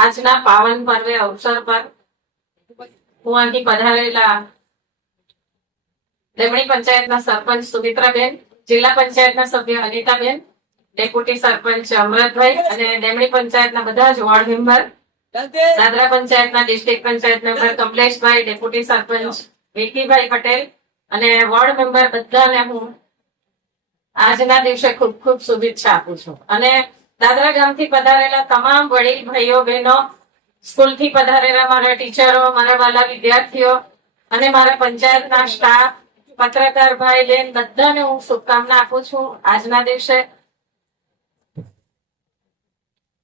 આજના પાવન પર્વે અવસર પર હું અહીં પધારેલા દેવણી પંચાયતના સરપંચ સુમિત્રાબેન, જિલ્લા પંચાયતના સભ્ય અનિતાબેન, ડેપ્યુટી સરપંચ અમૃતભાઈ અને દેવણી પંચાયતના બધા જ વોર્ડ મેમ્બર, દાદરા પંચાયતના ડિસ્ટ્રિક્ટ પંચાયત મેમ્બર કમલેશભાઈ, ડેપ્યુટી સરપંચ વિકીભાઈ પટેલ અને વોર્ડ મેમ્બર બધાને હું આજના દિવસે ખૂબ ખૂબ શુભેચ્છા આપું છું. અને દાદરા ગામથી પધારેલા તમામ વડીલ ભાઈઓ બહેનો, સ્કૂલથી પધારેલા મારા ટીચરો, મારા વાલા વિદ્યાર્થીઓ અને મારા પંચાયતના સ્ટાફ, પત્રકાર ભાઈ બહેન બધાને હું શુભકામના આપું છું. આજના દિવસે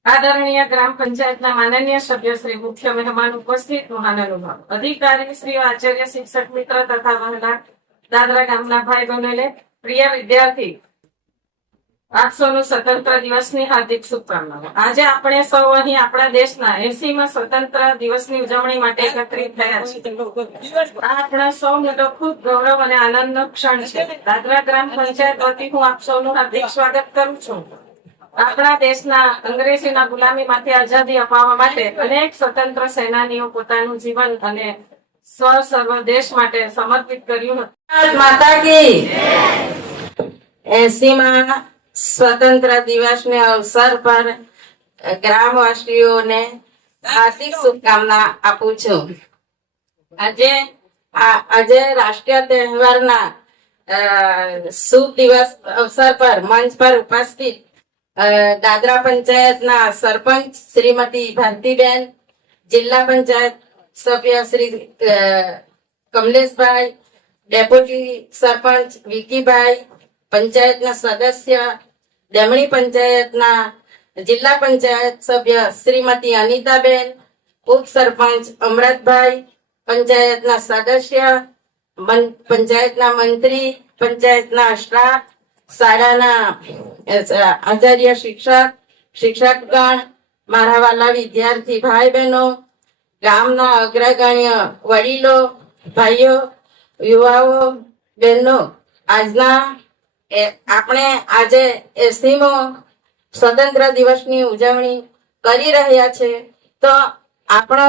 આદરણીય ગ્રામ પંચાયતના માનનીય સભ્ય શ્રી, મુખ્ય મહેમાન ઉપસ્થિત, મહાનુભાવ અધિકારી શ્રી, આચાર્ય, શિક્ષક મિત્ર તથા વહાલા દાદરા ગામના ભાઈ બહેનોને, પ્રિય વિદ્યાર્થી, આપ સૌનું સ્વતંત્ર દિવસની હાર્દિક શુભકામનાઓ. આજે આપણે સૌ અહીં આપણા દેશના 80મા સ્વતંત્ર દિવસની ઉજવણી માટે એકત્રિત થયા છીએ. આપણા સૌને તો ખૂબ ગૌરવ અને આનંદનો ક્ષણ છે. દાદરા ગ્રામ પંચાયત વતી હું આપ સૌનું હાર્દિક સ્વાગત કરું છું. આપણા દેશના અંગ્રેજીના ગુલામીમાંથી આઝાદી અપાવવા માટે અનેક સ્વતંત્ર સેનાનીઓ પોતાનું જીવન અને સર્વ દેશ માટે સમર્પિત કર્યું હતું. માતા કી 80મા સ્વતંત્ર દિવસને અવસર પર ગ્રામવાસીઓને હાર્દિક શુભકામના આપું છું. આજે રાષ્ટ્રીય તહેવારના શુભ દિવસ અવસર પર મંચ પર ઉપસ્થિત દાદરા પંચાયતના સરપંચ શ્રીમતી ભારતીબેન, જિલ્લા પંચાયત સભ્ય શ્રી કમલેશભાઈ, ડેપ્યુટી સરપંચ વિકીભાઈ, પંચાયતના સદસ્ય, દેમણી પંચાયતના જિલ્લા પંચાયત સભ્ય શ્રીમતી અનિતાબેન, ઉપસરપંચ અમૃતભાઈ, પંચાયતના સદસ્ય, પંચાયતના મંત્રી, પંચાયતના સ્ટાફ, શાળાના આચાર્ય, શિક્ષકગણ, મારા વાલા વિદ્યાર્થી ભાઈ બહેનો, ગામના અગ્રગણ્ય વડીલો, ભાઈઓ, યુવાઓ, બહેનો, આપણે આજે 80મો સ્વતંત્ર દિવસની ઉજવણી કરી રહ્યા છે. તો આપણો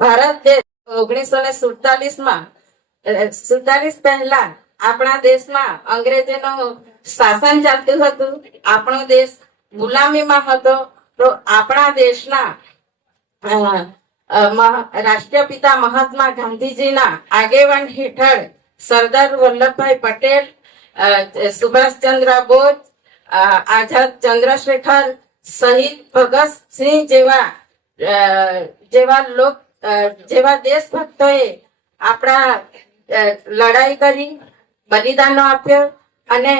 ભારત દેશ 1947 પહેલા આપણા દેશમાં અંગ્રેજોનું શાસન ચાલતું હતું. આપણો દેશ ગુલામીમાં હતો. તો આપણા દેશના રાષ્ટ્રપિતા મહાત્મા ગાંધીજીના આગેવાન હેઠળ સરદાર વલ્લભભાઈ પટેલ, સુભાષચંદ્ર બોઝ, આઝાદ ચંદ્રશેખર, શહીદ ભગતસિંહ જેવા દેશભક્તોએ આપણા લડાઈ કરી, બલિદાનો આપ્યો અને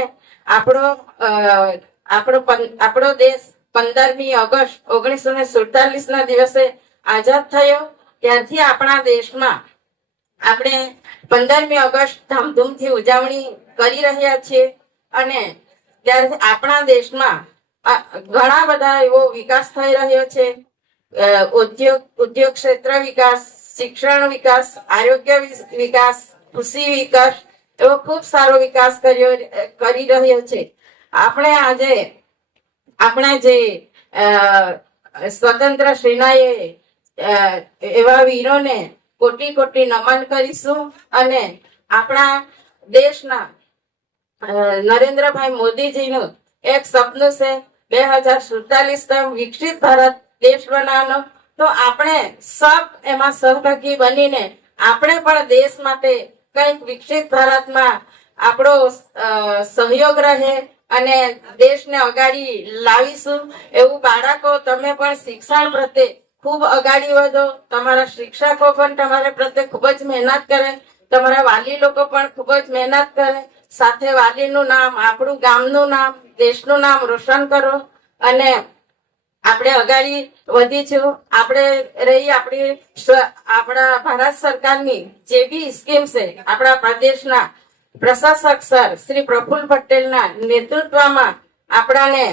આપણો દેશ 15મી ઓગસ્ટ 1947 ના દિવસે આઝાદ થયો. ત્યારથી આપણા દેશમાં આપણે 15મી ઓગસ્ટ ધામધૂમથી ઉજવણી કરી રહ્યા છીએ. અને ત્યારથી આપણા દેશમાં ઘણા બધા એવો વિકાસ થઈ રહ્યો છે. ઉદ્યોગ ક્ષેત્ર વિકાસ, શિક્ષણ વિકાસ, આરોગ્ય વિકાસ, કૃષિ વિકાસ, એવો ખૂબ સારો વિકાસ કરી રહ્યો છે. આપણે આજે આપણા જે સ્વતંત્ર સેનાએ એવા વીરોને કોટી કોટી નમન કરીશું. અને આપણા દેશના નરેન્દ્રભાઈ મોદીજીનું એક સપનું છે 2047 વિકસિત ભારત દેશ બનાવવાનો. તો આપણે સબ એમાં સહભાગી બનીને આપણે પણ દેશ માટે કંઈક વિકસિત ભારતમાં આપણો સહયોગ રહે અને દેશને અગાડી લાવીશું. એવું બાળકો, તમે પણ શિક્ષણ પ્રત્યે ખૂબ અગાડી વધો. તમારા શિક્ષકો પણ તમારા પ્રત્યે ખૂબ જ મહેનત કરે. તમારા વાલી લોકો પણ ખૂબ જ મહેનત કરે. સાથે વાલીનું નામ, આપણું ગામનું નામ, દેશનું નામ રોશન કરો. અને આપણે અગાડી વધીશું. આપણે આપણા ભારત સરકારની જે બી સ્કીમ છે, આપણા પ્રદેશના પ્રશાસક સર શ્રી પ્રફુલ્લ પટેલના નેતૃત્વમાં આપણાને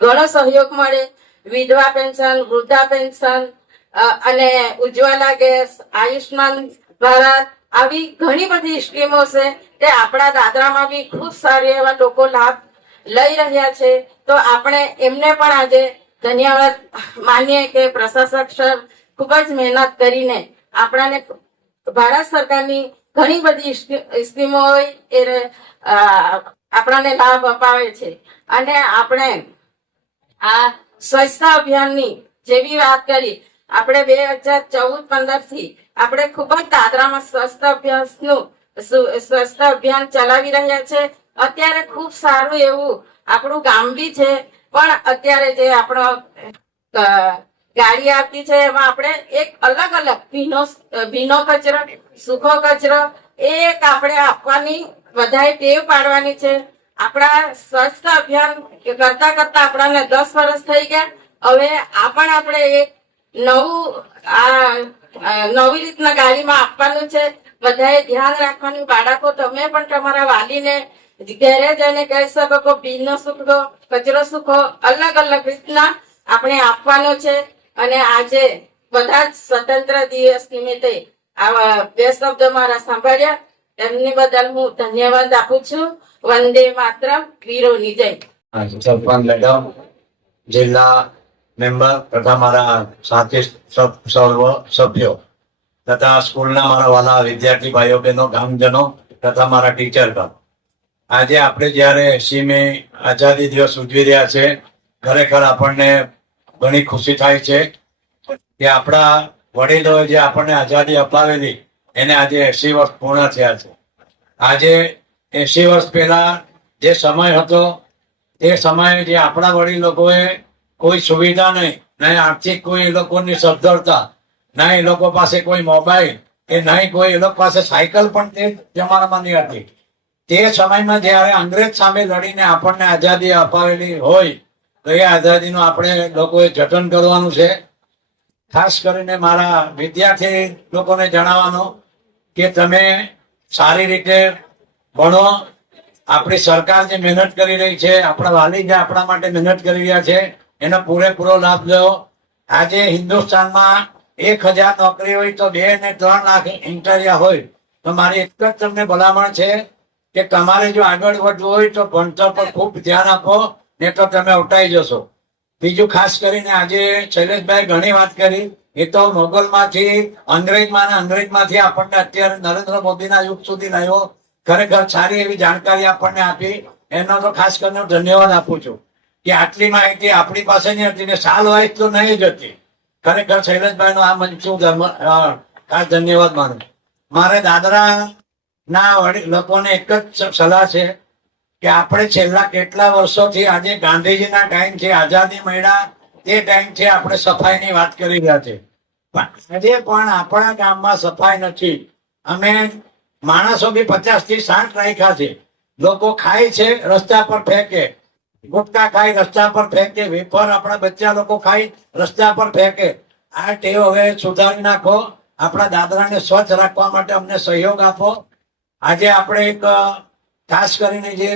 ઘણો સહયોગ મળે. વિધવા પેન્શન, વૃદ્ધા પેન્શન અને ઉજ્જવલા ગેસ, આયુષ્માન ભારત, આવી ઘણી બધી સ્કીમો છે તે આપણા દાદરામાં બી ખૂબ સારા એવા લોકો લાભ લઈ રહ્યા છે. તો આપણે એમને પણ આજે ધન્યવાદ માનીએ કે પ્રશાસક સર ખૂબ જ મહેનત કરીને આપણાને ભારત સરકારની ઘણી બધી સ્કીમો હોય એ આપણાને લાભ અપાવે છે. અને આપણે આ સ્વચ્છતા અભિયાનની જેવી વાત કરી, આપણે 2014-15 થી આપણે ખૂબ જ દાદરામાં સ્વચ્છતા અભિયાન ચલાવી રહ્યા છે. અત્યારે ખૂબ સારું એવું આપણું ગામ બી છે, પણ અત્યારે જે આપણો ગાડી આવતી છે એમાં આપણે એક અલગ અલગ ભીનો કચરો, સૂકો કચરો એક આપણે આપવાની બધાએ ટેવ પાડવાની છે. આપણા સ્વચ્છતા અભિયાન કરતા કરતા આપણાને 10 વર્ષ થઈ ગયા. હવે આપણે એક નવી રીતના ગાડીમાં આપવાનું છે. બધાએ ધ્યાન રાખવાનું. બાળકો, તમે પણ તમારા વાલીને ઘરે જઈને કહી શકો કે ભીનો સૂકો કચરો સૂકો અલગ અલગ રીતના આપણે આપવાનો છે. અને આજે બધા જ સ્વતંત્ર દિવસ નિમિત્તે આવા 2 શબ્દ મારા સાંભળ્યા, એમની બદલ હું ધન્યવાદ આપું છું. વંદે માતરમ, વીરોની જય. સરપંચ મેડમ, જિલ્લા મેમ્બર તથા મારા સાથી સર્વ સભ્યો તથા સ્કૂલના મારા વાલા વિદ્યાર્થી ભાઈઓ બહેનો, ગામજનો તથા મારા ટીચરગણ, આજે આપણે જયારે 80મી આઝાદી દિવસ ઉજવી રહ્યા છે, ખરેખર આપણને ઘણી ખુશી થાય છે કે આપણા વડીલોએ જે આપણને આઝાદી અપાવેલી એને આજે 80 વર્ષ પૂર્ણ થયા છે. આજે 80 વર્ષ પહેલા જે સમય હતો એ સમયે જે આપણા વડીલ લોકોએ કોઈ સુવિધા નહીં, નહીં આર્થિક કોઈ એ લોકોની સદ્ધરતા, ના એ લોકો પાસે કોઈ મોબાઈલ કે નહીં કોઈ એ લોકો પાસે સાયકલ પણ તે જમાનામાં નહીં હતી. તે સમયમાં જયારે અંગ્રેજ સામે લડીને આપણને આઝાદી અપાવેલી હોય તો એ આઝાદીનું આપણે લોકોએ જતન કરવાનું છે. ખાસ કરીને મારા વિદ્યાર્થી લોકોને જણાવવાનું કે તમે સારી રીતે ભણો. આપણી સરકાર જે મહેનત કરી રહી છે, આપણા વાલી જે આપણા માટે મહેનત કરી રહ્યા છે, એનો પૂરેપૂરો લાભ લો. આજે હિન્દુસ્તાનમાં 1000 નોકરી હોય તો 2 ને 3 લાખ ઇન્ટરિયા હોય. તો મારી એક જ તમને ભલામણ છે કે તમારે જો આગળ વધવું હોય તો ભણતર પર ખૂબ ધ્યાન આપો, ને તો તમે ઉટાઈ જશો. બીજું ખાસ કરીને આજે શૈલેષભાઈ ઘણી વાત કરી, એ તો મોગલમાંથી અંગ્રેજમાંથી આપણને અત્યારે નરેન્દ્ર મોદીના યુગ સુધી લાવ્યો. ખરેખર સારી એવી જાણકારી આપણને આપી, એનો તો ખાસ કરીને ધન્યવાદ આપું છું કે આટલી માહિતી આપણી પાસે નહીં હતી ને સાલ વાઇઝ તો નહીં જ હતી. ખરેખર શૈલેષભાઈનો આ મંચું ખાસ ધન્યવાદ માનું. મારે દાદરા ના લોકોને એક જ સલાહ છે કે આપણે છેલ્લા કેટલા વર્ષોથી આજે ગાંધીજીના ટાઈમથી આઝાદી મળ્યા તે ટાઈમથી આપણે સફાઈની વાત કરી રહ્યા છે, પણ આજે પણ આપણા ગામમાં સફાઈ નથી. અમે માણસો બી 50 થી 60 રાખ્યા છે. લોકો ખાય છે, રસ્તા પર ફેંકે, ગુટકા ખાઈ રસ્તા પર ફેંકે, વેફર આપણા બચ્ચા લોકો ખાઈ રસ્તા પર ફેંકે. આ ટેવ હવે સુધારી નાખો. આપણા દાદરાને સ્વચ્છ રાખવા માટે અમને સહયોગ આપો. આજે આપણે એક ખાસ કરીને જે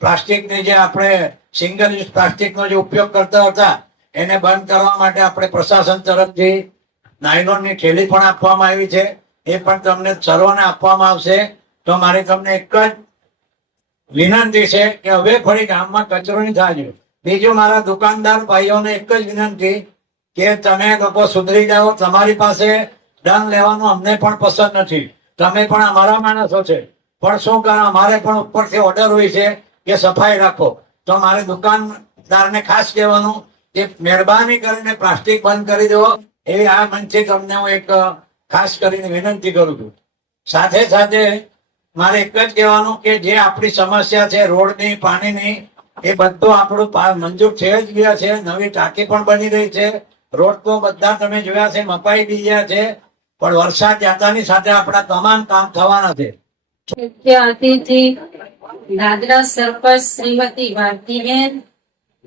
પ્લાસ્ટિકની જે આપણે સિંગલ યુઝ પ્લાસ્ટિકનો જે ઉપયોગ કરતા હતા એને બંધ કરવા માટે આપણે પ્રશાસન તરફથી નાયલોનની થેલી પણ આપવામાં આવી છે. એ પણ તમને સર્વને આપવામાં આવશે. તો મારી તમને એક જ વિનંતી છે કે હવે ફરી ગામમાં કચરો નહીં થાય. બીજું મારા દુકાનદાર ભાઈઓને એક જ વિનંતી કે તમે લોકો સુધરી જાઓ. તમારી પાસે દંડ લેવાનું અમને પણ પસંદ નથી. તમે પણ અમારા માણસો છે, પણ શું કરો, અમારે પણ ઉપરથી ઓર્ડર હોય છે કે સફાઈ રાખો. તો મારે દુકાનદારને ખાસ કહેવાનું કે મહેરબાની કરીને પ્લાસ્ટિક બંધ કરી દો. એવી આ મંચથી તમને હું એક ખાસ કરીને વિનંતી કરું છું. સાથે સાથે મારે એક જ કહેવાનું કે જે આપણી સમસ્યા છે રોડની, પાણીની, એ બધું આપણું મંજૂર થઈ જ ગયા છે. નવી ટાંકી પણ બની રહી છે. રોડ તો બધા તમે જોયા છે, મપાઈ બી ગયા છે. પણ વરસાદ જાતાની સાથે આપણા તમામ કામ થવાના છે. મુખ્ય અતિથિ દાદરા સરપંચ શ્રીમતી ભારતીબેન,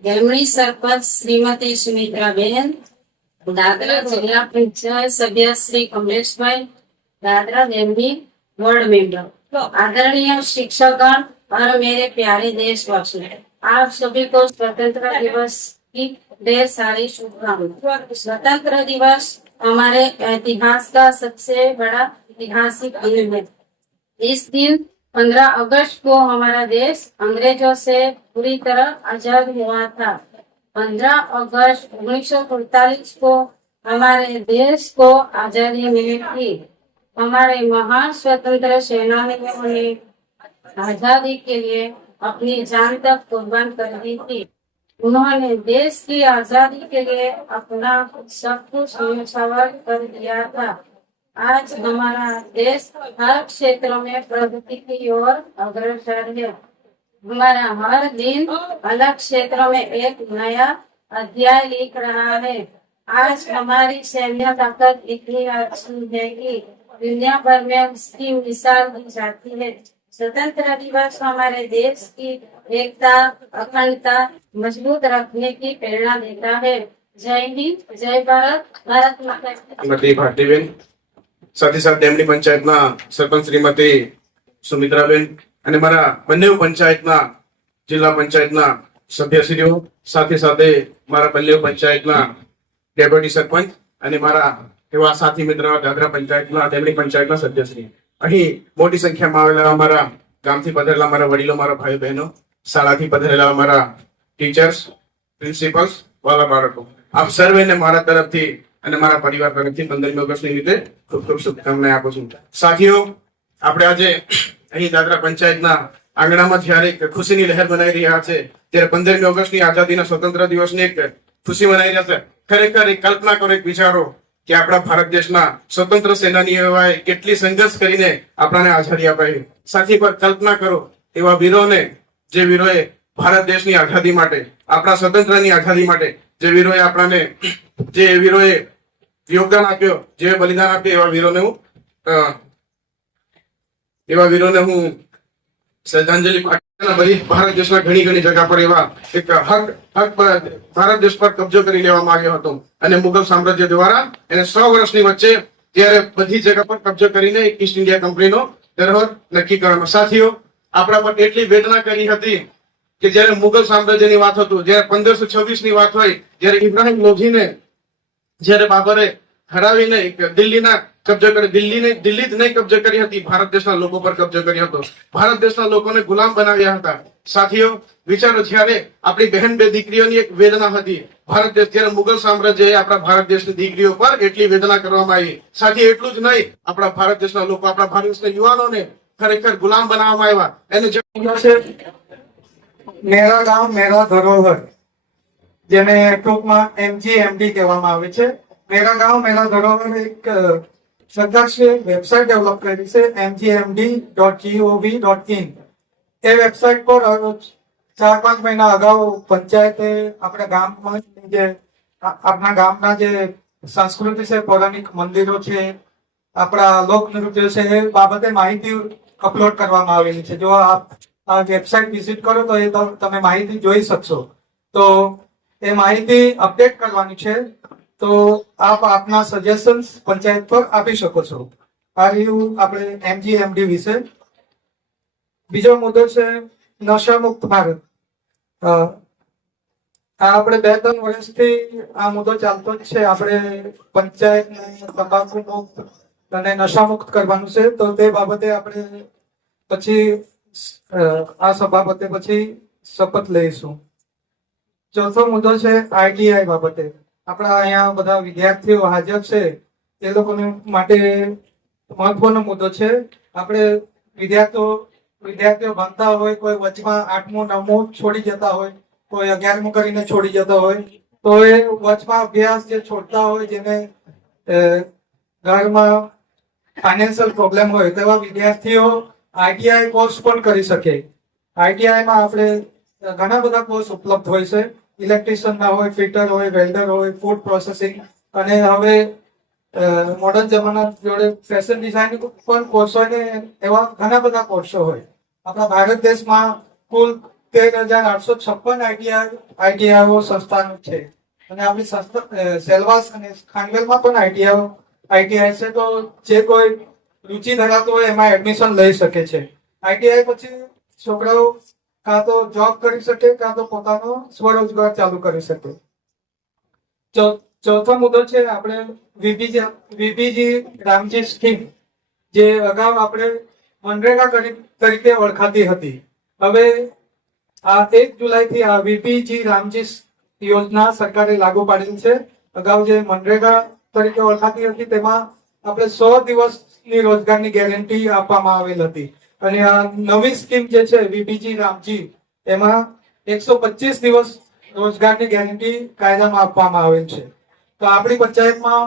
ગેમડી સરપંચ શ્રીમતી સુમિત્રાબેન, દાદરા જિલ્લા પંચાયત સભ્ય श्री कमलेशभाई, दादरा गैमडी वार्ड मेंबर, तो आदरणीय शिक्षकगण और मेरे प्यारे देशवासियों, आप सभी को स्वतंत्रता दिवस की ढेर सारी शुभकामनाएं। स्वतंत्र दिवस हमारे इतिहास का सबसे बड़ा ऐतिहासिक दिन है। इस दिन 15 अगस्त को हमारा देश अंग्रेजों से पूरी तरह आजाद हुआ था 15 अगस्त 1947 को हमारे देश को आजादी मिली थी। हमारे महान स्वतंत्र सेनानियों ने आजादी के लिए अपनी जान तक कुर्बान कर दी थी। उन्होंने देश की आजादी के लिए अपना सब कुछ न्यौछावर कर दिया था। आज हमारा देश हर क्षेत्र में प्रगति की ओर अग्रसर है। हमारा हर दिन अलग क्षेत्र में एक नया अध्याय लिख रहा है। आज हमारी सैन्य ताकत इतनी अच्छी है कि दुनिया भर में उसकी मिसाल दी जाती है। स्वतंत्र दिवस हमारे देश की एकता अखंडता मजबूत रखने की प्रेरणा देता है। जय हिंद, जय भारत, भारत माता की जय। શ્રીમતી ભારતીબેન, સાથે સાથે તેમની પંચાયતના સરપંચ શ્રીમતી સુમિત્રાબેન અને મારા બંને પંચાયતના જિલ્લા પંચાયતના સભ્યશ્રીઓ, સાથે સાથે મારા બંને પંચાયતના ડેપ્યુટી સરપંચ અને મારા એવા સાથી મિત્ર દાદરા પંચાયતના તેમની પંચાયતના સભ્યશ્રી, અહીં મોટી સંખ્યામાં આવેલા અમારા ગામથી પધારેલા અમારા વડીલો, મારા ભાઈ બહેનો, શાળાથી પધારેલા અમારા ટીચર્સ, પ્રિન્સિપલ્સ, વાલા બાળકો, આપ સર્વેને મારા તરફથી અને મારા પરિવાર તરફથી 15મી ઓગસ્ટ નિમિત્તે ખૂબ ખૂબ શુભકામનાઓ આપું છું. સાથીઓ, આપણે આજે અહીં દાદરા પંચાયતના આંગણામાં જ્યારે એક ખુશીની લહેર બનાવી રહ્યા છે, ત્યારે 15મી ઓગસ્ટની આઝાદીના સ્વતંત્ર દિવસની એક ખુશી મનાઈ રહ્યા છે. ખરેખર એક કલ્પના કરો, એક વિચારો કે આપણા ભારત દેશના સ્વતંત્ર સેનાનીઓએ કેટલી સંઘર્ષ કરીને આપણને આઝાદી અપાવી. સાથી પર કલ્પના કરો એવા વીરોને, જે વીરોએ ભારત દેશની આઝાદી માટે, આપણા સ્વતંત્રની આઝાદી માટે જે વીરોએ આપણને, જે વીરોએ યોગદાન આપ્યો, જે બલિદાન આપ્યું, એવા વીરોને હું શ્રદ્ધાંજલિ પાઠવું. ભારત દેશના ઘણી ઘણી જગ્યા પર એવા એક હક ભારત દેશ પર કબજો કરી લેવામાં આવ્યો હતો અને મુગલ સામ્રાજ્ય દ્વારા એને 100 વર્ષની વચ્ચે ત્યારે બધી જગ્યા પર કબજો કરીને ઈસ્ટ ઇન્ડિયા કંપનીનો ધરોહર નક્કી કરવામાં. સાથીઓ, આપણા પર એટલી વેદના કરી હતી કે જયારે મુગલ સામ્રાજ્યની વાત હતું, જયારે 1526 ની વાત હોય, જયારે ઇબ્રાહિમ લોધીને જયારે બાબરે હરાવીને દિલ્હીના કબજો કરી, દિલ્હી જ નહીં કબજો કરી હતી, ભારત દેશના લોકો પર કબજો કર્યો હતો, ભારત દેશના લોકોને ગુલામ બનાવ્યા હતા. સાથીઓ, વિચારો, જ્યારે આપણી બહેન બે દીકરીઓની એક વેદના હતી ભારત દેશ, ત્યારે મુગલ સામ્રાજ્યએ આપણા ભારત દેશની દીકરીઓ પર એટલી વેદના કરવામાં આવી. સાથી, એટલું જ નહીં, આપણા ભારત દેશના લોકો, આપણા ભારત દેશના યુવાનોને ખરેખર ગુલામ બનાવવામાં આવ્યા. એને મેરા ગામ મેરા ધરોહર, જેને ટૂંકમાં MGMD કહેવામાં આવે છે. મેરા ગામ મેરા ધરોહર એક સરકારશ્રીએ વેબસાઇટ ડેવલપ કરી છે, mgmd.gov.in. એ વેબસાઇટ પર 4-5 મહિના અગાઉ પંચાયતે આપણા ગામમાં જે આપણા ગામના જે સંસ્કૃતિ છે, પૌરાણિક મંદિરો છે, આપણા લોકનૃત્યો છે, એ બાબતે માહિતી અપલોડ કરવામાં આવેલી છે. જો આપ આ વેબસાઇટ વિઝિટ કરો તો એ તમે માહિતી જોઈ શકશો. તો એ માહિતી અપડેટ કરવાની છે, તો આપ આપના સજેશન્સ પંચાયત પર આપી શકો છો. આ રહ્યું આપણે MGMD વિશે. બીજો મુદ્દો છે નશામુક્ત ભારત. આ આપણે 2-3 વર્ષથી આ મુદ્દો ચાલતો જ છે. આપણે પંચાયતને તંબાકુ મુક્ત અને નશામુક્ત કરવાનું છે. તો તે બાબતે આપણે પછી આ સભાપતિ પછી શપથ લઈશું. ચોથો મુદ્દો છે ITI બાબતે. આપણા અહીંયા બધા વિદ્યાર્થીઓ હાજર છે, એ લોકોને માટે મહત્વનો મુદ્દો છે. આપણે વિદ્યાર્થીઓ ભણતા હોય, કોઈ વચમાં 8મું 9મું છોડી જતા હોય, કોઈ 11મું કરીને છોડી જતા હોય, તો એ વચમાં અભ્યાસ જે છોડતા હોય, જેને ઘરમાં ફાઇનાન્શિયલ પ્રોબ્લેમ હોય, તેવા વિદ્યાર્થીઓ ITI કોર્સ પણ કરી શકે. ITI માં આપણે ઘણા બધા કોર્સ ઉપલબ્ધ હોય છે. ઇલેક્ટ્રિશિયન ના હોય, ફિટર હોય, વેલ્ડર હોય, ફૂડ પ્રોસેસિંગ, અને હવે મોડર્ન જમાના જોડે ફેશન ડિઝાઇનિંગ પણ કોર્સ હોય ને, એવા ઘણા બધા કોર્સો હોય. આપણા ભારત દેશમાં કુલ 13,856 ITIઓ સંસ્થાનો છે, અને આપણી સંસ્થા સેલવાસ અને ખાનવેલમાં પણ ITI છે. તો જે કોઈ રુચિ ધરાવતો હોય એમાં એડમિશન લઈ શકે છે. ITI પછી છોકરાઓ કાં તો જોબ કરી શકે, કાં તો પોતાનો સ્વરોજગાર ચાલુ કરી શકે. ચોથો મુદ્દો છે આપણે વીબીજી રામજી સ્કીમ, જે અગાઉ આપણે મનરેગા તરીકે ઓળખાતી હતી. હવે આ 1 જુલાઈથી આ વીબીજી રામજી યોજના સરકારે લાગુ પાડેલી છે. અગાઉ જે મનરેગા તરીકે ઓળખાતી હતી તેમાં આપણે 100 દિવસની રોજગારની ગેરંટી આપવામાં આવેલ હતી અને આ નવી સ્કીમ જે છે વીબીજી રામજી એમાં 125 દિવસ રોજગારની ગેરંટી કાયદામાં આપવામાં આવેલ છે. તો આપણી પંચાયતમાં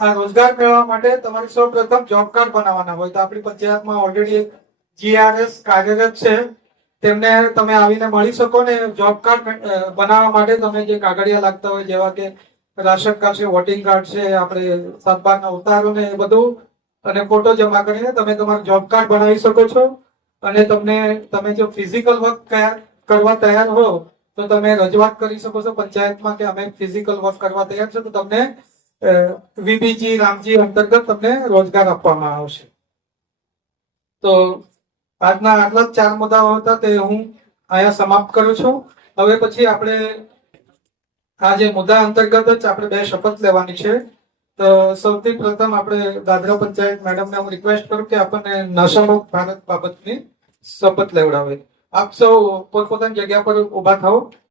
આ રોજગાર મેળવવા માટે તમારે સૌપ્રથમ જોબ કાર્ડ બનાવવાના હોય. તો આપણી પંચાયતમાં ઓલરેડી જીઆરએસ કાર્યરત છે, તેમને તમે આવીને મળી શકો ને જોબ કાર્ડ બનાવવા માટે તમે જે કાગળિયા લાગતા હોય જેવા કે રાશન કાર્ડ છે, વોટિંગ કાર્ડ છે, આપણે 7/12 ના ઉતારો ને એ બધું અને ફોટો જમા કરીને તમે તમારું જોબ કાર્ડ બનાવી શકો છો. અને તમે જો ફિઝિકલ વર્ક કરવા તૈયાર હો તો તમે રજૂઆત કરી શકો છો પંચાયતમાં કે અમે ફિઝિકલ વર્ક કરવા તૈયાર છે, તો તમને વીબીજી રામજી અંતર્ગત તમને રોજગાર આપવામાં આવશે. તો આજના આટલા જ 4 મુદ્દાઓ હતા તે હું અહીંયા સમાપ્ત કરું છું. હવે પછી આપણે આ જે મુદ્દા અંતર્ગત જ આપણે 2 શપથ લેવાની છે. તો સૌથી પ્રથમ આપણે દાદરા પંચાયત મેડમને હું રિક્વેસ્ટ કરું કે આપણને નશામુક્ત ભારત બાબતની શપથ લેવડાવે. આપ સૌ પોતપોતાની જગ્યા પર ઉભા થાઓ.